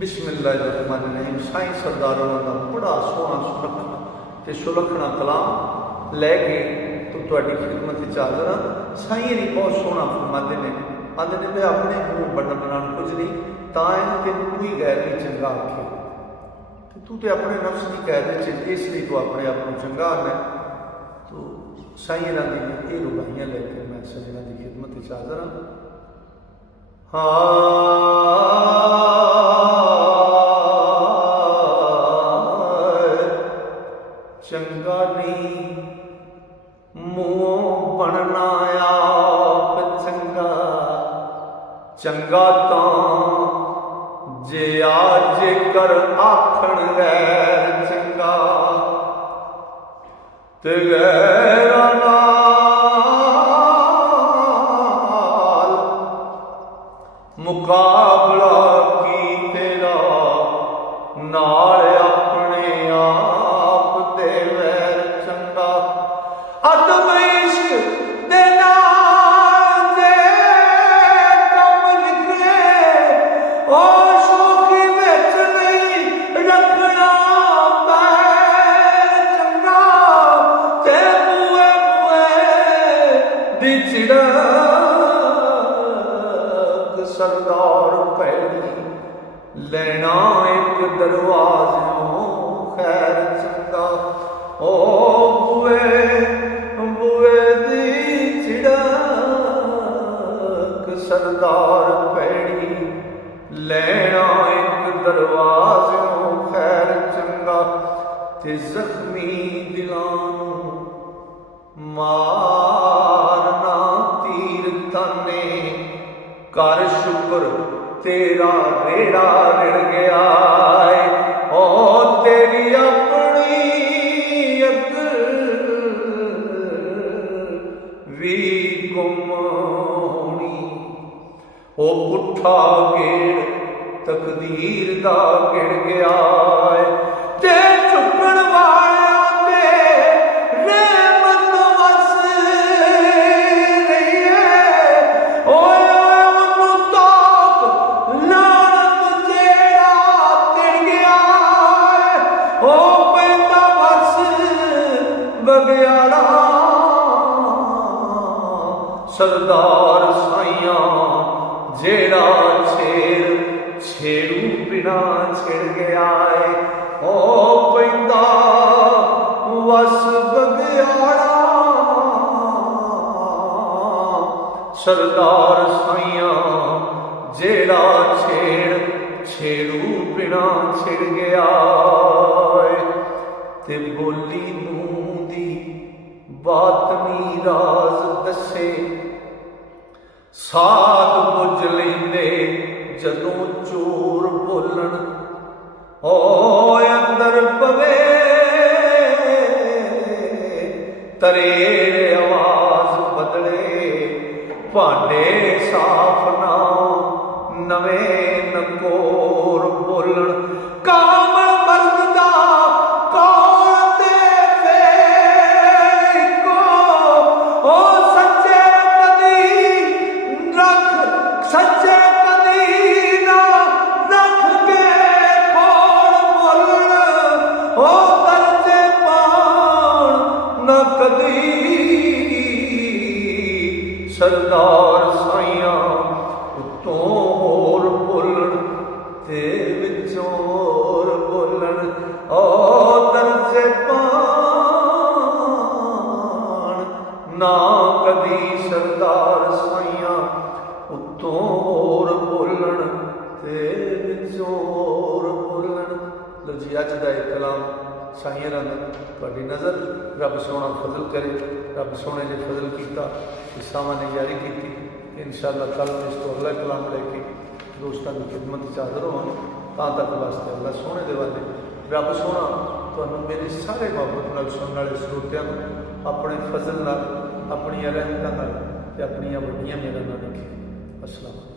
बिस्मिल्लाहिर्रहमानिर्रहीम। साईं सरदार का बड़ा सोहना सुनखना ते सुलखना कलाम लैके तो तुहाडी खिदमत च हाज़र हाँ। साईं ने बहुत सोहना फरमाते हैं, आंदे ने भी अपने मूँह बड़न बनाने कुछ नहीं, तां तेन कोई गैर नहीं चंगा आखे तो तू तो अपने नफ्स की कैद च, इसलिए तू अपने आप को चंगा आना। तो साईं दी ये रुबाइयाँ लैके मैं सजना की खिदमत च हाज़र हाँ। चंगा नहीं मुँह बनना आप चंगा, चंगा तो जे आज कर आखण गैर चंगा, ते गैर नाल मुकाबला की तेरा, नाल अपने आप दे वैर चंगा। अदब इश्क दे नाल जे कम निकले, ओ शौकी विच नहीं रखना पैर चंगा, ते बुए बुए दी चिड़क सरदार पहली, लेना एक दरवाज़ों खैर चंगा। ओ बुए बुए दी चिड़क सरदार पैड़ी, लेना एक दरवाज़ों खैर चंगा। ते जख्मी दिलां मारना तीर ताने, कर शुक्र तेरा रेड़ा रिड़ गया है। ओ तेरी अपनी अकल भी गुम होनी, ओ पुट्ठा गेड़ तकदीर दा गिड़ गया है। ते चुकण वालियां ते रहमत वस रही है, ओए ओनू ताक लानत जेड़ा तिड़ गया है। ओ पैंदा वस बगियाड़ा सरदार साइयां, जेड़ा छेड़ छेड़ू बिना छिड़ गया है। ओ पैंदा वस बगियाड़ा सरदार साइयां, जेड़ा छेड़ छेड़ू बिना छिड़ गया है। ते बोली मुँह दी बातमी राज दसे, साध बुझ लेंदे जदों चोर बोलन। ओ अंदर पवे तरेरे आवाज बदले, भांडे साफ ना नवे नकोर बोलन। कामल मर्द दा कौल ते फेर को, ओ सच्चे कदी रख सच्चे कदी ना रख के खोड़ बोलन। ओ दर्जे पान न कदी सरदार साइयां, उत्तों होर बोलन ते विचों होर बोलन। ओ दर्जे पान ना कदी सरदार साइयां, उत्तों होर बोलन ते विचों होर बोलन। लो जी अज दा इह कलाम साईं दा तुहाडी नज़र रब सोहना फजल करे। रब सोहने ने फजल किया, इसावां ने जारी की। इंशाअल्लाह कल इस तो अगला कलाम लेके दोस्तों की खिदमत च हाज़र होवांगे। तां तक वास्ते अल्लाह सोहने दे वाले रब सोहना तुहानूं मेरे सारे मोहब्बत नाल सुनने वाले श्रोतियां अपने फजल नाल, अपनी रहमतां नाल ते अपनी वड्डियां मेहरां नाल रखे। अस्सलाम।